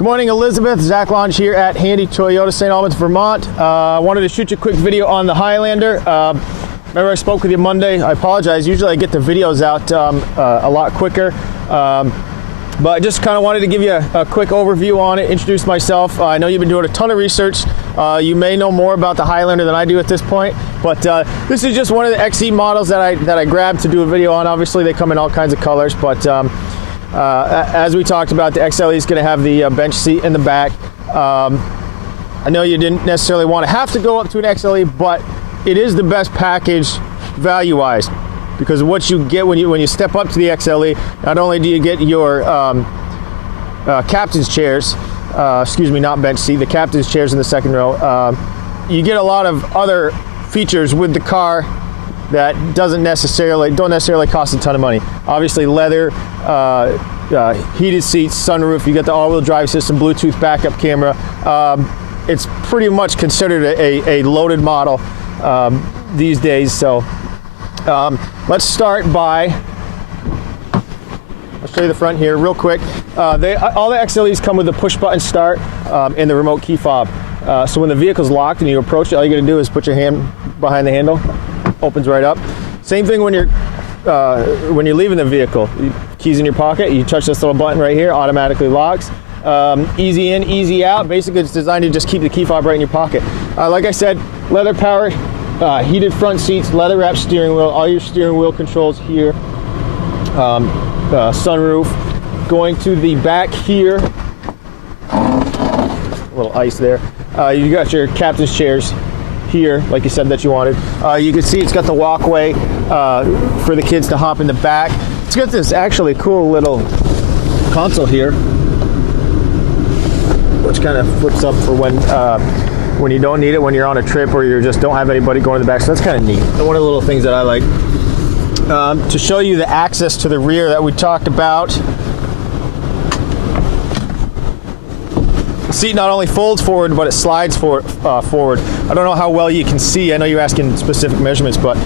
Good morning, Elizabeth. Zach Lange here at Handy Toyota, St. Albans, Vermont. I wanted to shoot you a quick video on the Highlander. Remember I spoke with you Monday? I apologize. Usually I get the videos out a lot quicker. But I just kind of wanted to give you a quick overview on it, introduce myself. I know you've been doing a ton of research. You may know more about the Highlander than I do at this point, but this is just one of the XE models that I grabbed to do a video on. Obviously they come in all kinds of colors, but as we talked about, the XLE is going to have the bench seat in the back. I know you didn't necessarily want to have to go up to an XLE, but it is the best package value-wise, because what you get when you step up to the XLE, not only do you get your captain's chairs, excuse me, not bench seat, the captain's chairs in the second row, you get a lot of other features with the car that don't necessarily cost a ton of money. Obviously leather, heated seats, sunroof, you get the all-wheel drive system, Bluetooth backup camera. It's pretty much considered a loaded model these days. So let's start by, I'll show you the front here real quick. All the XLEs come with a push button start and the remote key fob. So when the vehicle's locked and you approach it, all you're gonna do is put your hand behind the handle, opens right up. Same thing when you're leaving the vehicle. Keys in your pocket, you touch this little button right here, automatically locks. Easy in, easy out. Basically it's designed to just keep the key fob right in your pocket. Like I said, leather powered, heated front seats, leather wrapped steering wheel, all your steering wheel controls here. Sunroof. Going to the back here, a little ice there. You got your captain's chairs here, like you said that you wanted. You can see it's got the walkway for the kids to hop in the back. It's got this actually cool little console here, which kind of flips up for when you don't need it, when you're on a trip or you just don't have anybody going in the back. So that's kind of neat. One of the little things that I like. To show you the access to the rear that we talked about. The seat not only folds forward, but it slides forward. I don't know how well you can see. I know you're asking specific measurements, but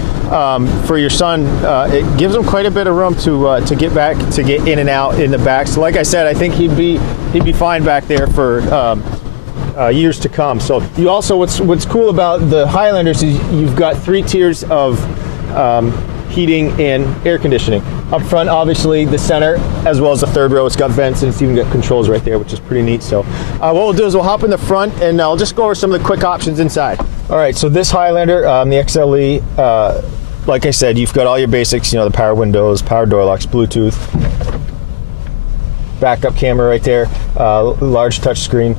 for your son, it gives him quite a bit of room to get in and out in the back. So like I said, I think he'd be fine back there for years to come. So you also, what's cool about the Highlanders is you've got 3 tiers of heating and air conditioning. Up front, obviously, the center, as well as the third row, it's got vents and it's even got controls right there, which is pretty neat. So what we'll do is we'll hop in the front and I'll just go over some of the quick options inside. All right, so this Highlander, the XLE, like I said, you've got all your basics, you know, the power windows, power door locks, Bluetooth, backup camera right there, large touch screen,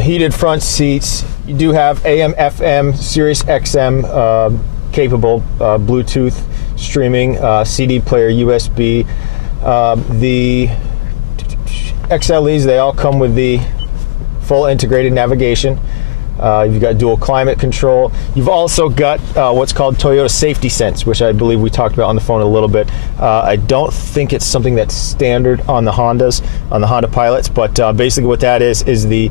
heated front seats. You do have AM, FM, Sirius XM capable, Bluetooth streaming, CD player, USB. The XLEs, they all come with the full integrated navigation. You've got dual climate control. You've also got what's called Toyota Safety Sense, which I believe we talked about on the phone a little bit. I don't think it's something that's standard on the Hondas, on the Honda Pilots, but basically what that is the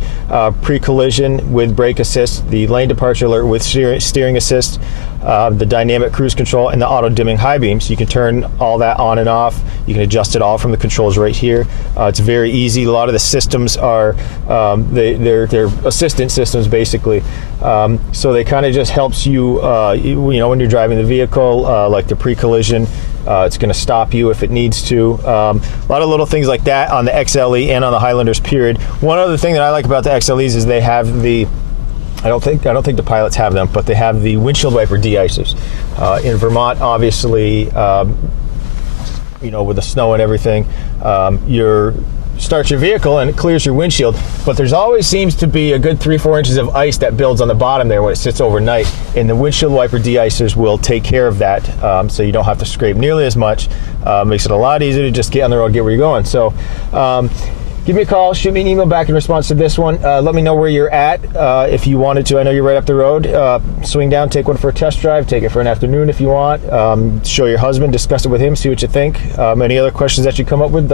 pre-collision with brake assist, the lane departure alert with steering assist, the dynamic cruise control, and the auto dimming high beams. You can turn all that on and off. You can adjust it all from the controls right here. It's very easy. A lot of the systems are they're assistant systems basically. So they kind of just helps you you know, when you're driving the vehicle, like the pre-collision. It's going to stop you if it needs to. A lot of little things like that on the XLE and on the Highlanders period. One other thing that I like about the XLEs is they have the, I don't think the Pilots have them, but they have the windshield wiper de-icers. In Vermont, obviously, you know, with the snow and everything, start your vehicle and it clears your windshield, but there's always seems to be a good 3-4 inches of ice that builds on the bottom there when it sits overnight, and the windshield wiper de-icers will take care of that, so you don't have to scrape nearly as much. Makes it a lot easier to just get on the road, get where you're going. So give me a call, shoot me an email back in response to this one. Let me know where you're at if you wanted to. I know you're right up the road. Swing down, take one for a test drive, take it for an afternoon if you want. Show your husband, discuss it with him, see what you think. Any other questions that you come up with,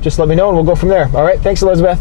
just let me know and we'll go from there. All right, thanks, Elizabeth.